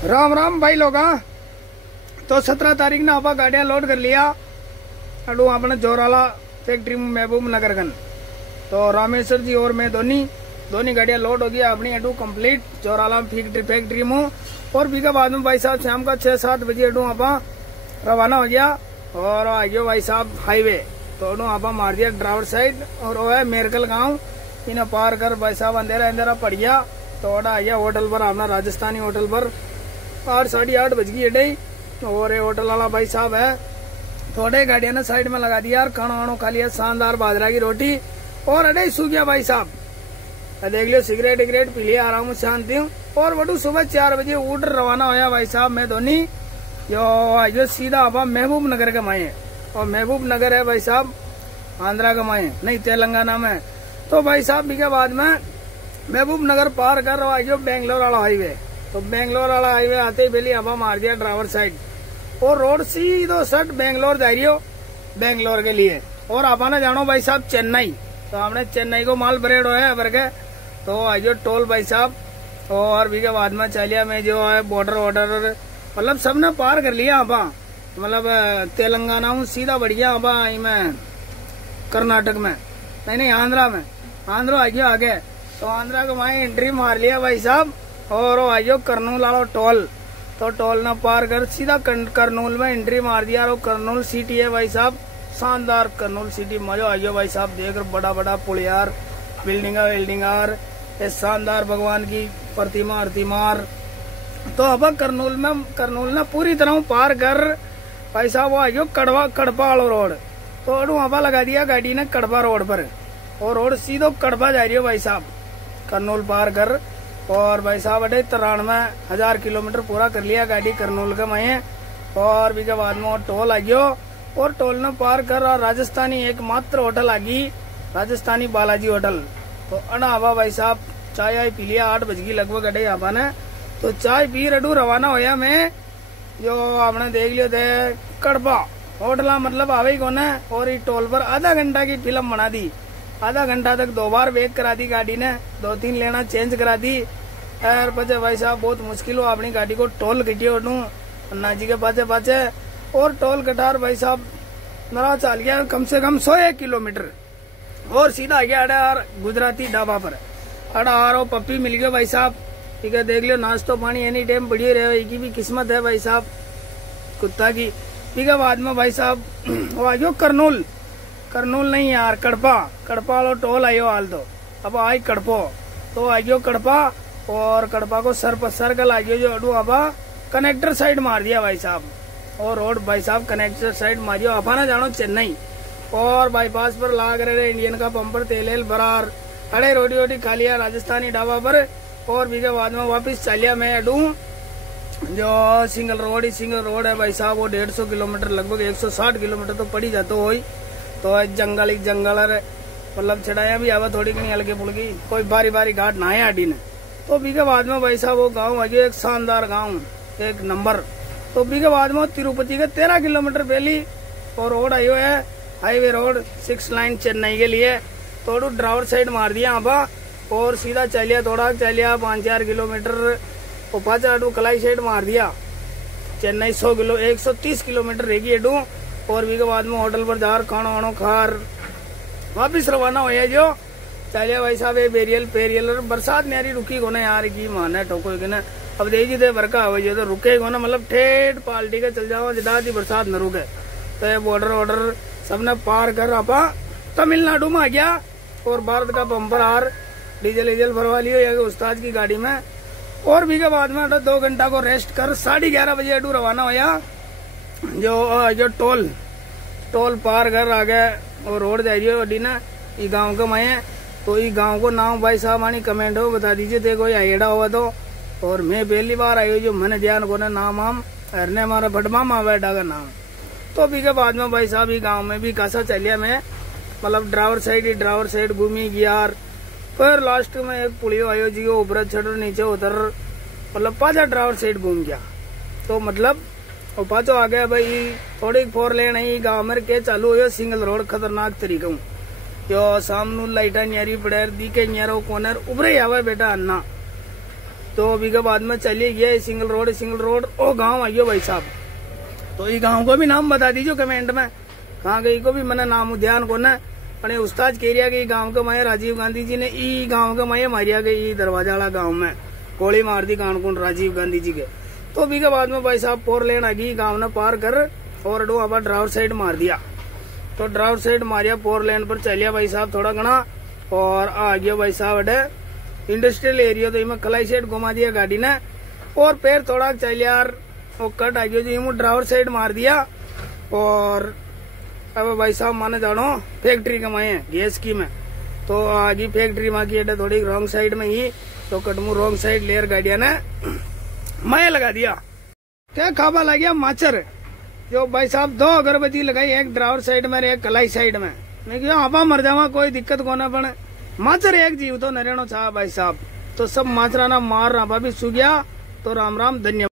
राम राम भाई लोग। तो 17 तारीख ने आप गाड़ियां लोड कर लिया अडू अपने जोराला फैक्ट्री में महबूब नगर गन। तो रामेश्वर जी और मैं दोनी गाड़ियां लोड हो गया अपनी अडू कंप्लीट जोराला फैक्ट्री में। और बीघा बाद में भाई साहब शाम का 6-7 बजे अडू आप रवाना हो गया और आ गयो भाई साहब हाईवे। तो अडू आप मार दिया ड्राइवर साइड और वो है मेरकल गाँव इन्हें पार कर भाई साहब अंधेरा पड़ गया। तो आ गया होटल पर अपना राजस्थानी होटल पर 8-8:30 बज गई अडे। और ये होटल वाला भाई साहब है थोड़े गाड़िया ने साइड में लगा दिया। खाना वाणो खा लिया शानदार बाजरा की रोटी और अडे सो गया भाई साहब। देख लियो सिगरेट पी लिया आराम शांति हूँ। और बटू सुबह 4 बजे उठ रवाना होया भाई साहब मैं धोनी यो सीधा आप महबूब नगर के माए। और महबूब नगर है भाई साहब आंध्रा के माए नहीं तेलंगाना में। तो भाई साहब बीघा बाद में महबूब नगर पार कर रहा है बेंगलोर वाला हाईवे। तो बेंगलोर वाला हाईवे आते ही पहले हवा मार दिया ड्राइवर साइड और रोड सीधो सट बेंगलोर जा रही हो बेंगलोर के लिए। और आपने जानो भाई साहब चेन्नई। तो हमने चेन्नई को माल बरेड है भर के। तो आज टोल भाई साहब और भी के बाद में चलिया में जो है बॉर्डर मतलब सबने पार कर लिया। आपा मतलब तेलंगाना में सीधा बढ़िया आपा में कर्नाटक में नहीं आंध्रा में आंध्रा आ गया आगे। तो आंध्रा को वहां एंट्री मार लिया भाई साहब और आइयो करनूल वाला टोल। तो टोल ना पार कर सीधा करनूल में एंट्री मार दिया। और करनूल सिटी है भाई साहब शानदार करनूल सिटी मजा आइयो भाई साहब। देख बड़ा बड़ा पुल यार बिल्डिंगार ये शानदार भगवान की प्रतिमा। तो अब करनूल ना पूरी तरह पार कर भाई साहब वो आइयो कड़पा वाला रोड। तो अड़ू वहां लगा दिया गाड़ी ने कड़पा रोड पर और रोड सीधो कड़पा जा रही है भाई साहब करनूल पार कर। और भाई साहब अडे 93,000 किलोमीटर पूरा कर लिया गाड़ी करनूल के माए। और भी के बाद में टोल आ गयो और टोल ने पार कर राजस्थानी एकमात्र होटल आ गई राजस्थानी बालाजी होटल। तो अना आवा भाई साहब चाय पी लिया 8 बज गई लगभग अडे आवा ने। तो चाय पी अडू रवाना होया मैं जो आपने देख लियो थे कड़पा होटल मतलब आवे ही कोने। और इस टोल पर आधा घंटा की फिल्म बना दी। आधा घंटा तक 2 बार वेक करा दी गाड़ी ने 2-3 लेना चेंज करा दी। यार पचे भाई साहब बहुत मुश्किल हो अपनी गाड़ी को टोल कटियो अन्ना जी के पाचे और टोल कटार भाई साहब नरा चाल गया कम से कम 101 किलोमीटर। और सीधा आ गया अड़ा गुजराती ढाबा पर अड़ा आरो पप्पी मिल गयो भाई साहब। ठीक है देख लियो नाश्तो पानी एनी टाइम बढ़िया रहे की भी किस्मत है भाई साहब कुत्ता की। ठीक है बाद में भाई साहब वो आ गयो करनूल नहीं यार कड़पा वालो टोल आयो हाल। तो अब आई कड़पो तो आ गयो कड़पा और कड़पा को सर्कल आ गयो जो अडू आपा कनेक्टर साइड मार दिया भाई साहब। और रोड भाई साहब कनेक्टर साइड मारियो आपा ना जानो चेन्नई। और बाईपास पर लाग रहे इंडियन का पंपर तेल बरार अड़े रोटी खा लिया राजस्थानी ढाबा पर। और भी के बाद में वापिस चलिया मैं अडू जो सिंगल रोड है भाई साहब वो 150 किलोमीटर लगभग 160 किलोमीटर तो पड़ी जाता हो। तो जंगल मतलब चढ़ाया भी आवा थोड़ी नहीं हल्की फुल्की कोई बारी घाट ना है आडी ने। तो बीघे बाद में भाई साहब वो गाँव आ गया एक शानदार गाँव एक नंबर। तो बीघे बाद में तिरुपति के 13 किलोमीटर पहली और रोड आयो है हाईवे रोड 6 लाइन चेन्नई के लिए। तो ड्राइवर साइड मार दिया आपा और सीधा चलिया 5-4 किलोमीटर और पाचा अडू कलाई साइड मार दिया चेन्नई 130 किलोमीटर रहेगी अडू। और भी के बाद में होटल पर जार खाना वाणो खार वापिस रवाना हो जो चलिए भाई साहब ये पेरियल और बरसात न्यारी रुकी को ना यार की माने ठोको ना। अब देखिए थे बरका हो तो रुके को ना मतलब ठेठ पाल्टी के चल जाओ जिदा बरसात न रुके। तो ये बॉर्डर सबने पार कर आपा तमिलनाडु में आ गया। और भारत का बम्पर हार डीजल भरवा लियो या उस्ताद की गाड़ी में। और भी के बाद में 2 घंटा को रेस्ट कर 11:30 बजे अडू रवाना होया जो टोल पार कर आ गए और रोड जा रही है अड्डी ना ये गाँव का मैं। तो ये गाँव को नाम भाई साहब आनी कमेंट हो बता दीजिए थे कोई आइडा हुआ तो। और मैं पहली बार आई जो मैंने ध्यान को नाम आम हरने हमारा भटमा बैठा का नाम। तो अभी के बाद में भाई साहब ये गाँव में भी कासा चलिया मैं मतलब ड्राइवर साइड घूमी गया। फिर लास्ट में एक पुलियो आयो जी को ऊपर चढ़ नीचे उतर मतलब पाचा ड्राइवर साइड घूम गया। तो मतलब और पाचो आ गया भाई थोड़ी 4 लेन है गाँव में के चालू हो सिंगल रोड खतरनाक तरीका जो सामने लाइटा न्यारी पड़े दिखे न्यारो कोनर उभरे आवा बेटा अन्ना। तो अभी के बाद में चलिए गया सिंगल रोड ओ गांव आइयो भाई साहब। तो ये गांव को भी नाम बता दीजिए कमेंट में, कहाँ गई को भी मैंने नाम ध्यान को न अपने उस्ताद केरिया के गांव के माए राजीव गांधी जी ने ई गांव के माए मारिया गई दरवाजा वाला गांव में गोली मार दी कानकुन राजीव गांधी जी के। तो अभी के बाद में भाई साहब 4 लेन आ गई गाँव ने पार कर और डो अब ड्राइवर साइड मार दिया। तो ड्राइवर साइड मारिया 4 लेन पर चलिया भाई साहब थोड़ा घना और आ गया भाई साहब अडे इंडस्ट्रियल एरिया। तो इमें कलाई साइड घुमा दिया गाड़ी ने और फिर थोड़ा चल यार वो कट आ गया जो ड्राइवर साइड मार दिया। और अब भाई साहब माने जानो फैक्ट्री कमाए गैस की में। तो आगे फैक्ट्री में की थोड़ी रॉन्ग साइड में ही तो कटमू रॉन्ग साइड लेयर गाड़िया ने मैं लगा दिया। क्या खाबा लग गया माचर जो भाई साहब 2 अगरबत्ती लगाई, एक ड्राइवर साइड में एक कलाई साइड में। मैं क्यों आपा मर जावा कोई दिक्कत को ना पड़े, माचर एक जीव तो नरेणो चाह भाई साहब। तो सब माचरा ना मार रहा भी सु गया। तो राम राम धन्यवाद।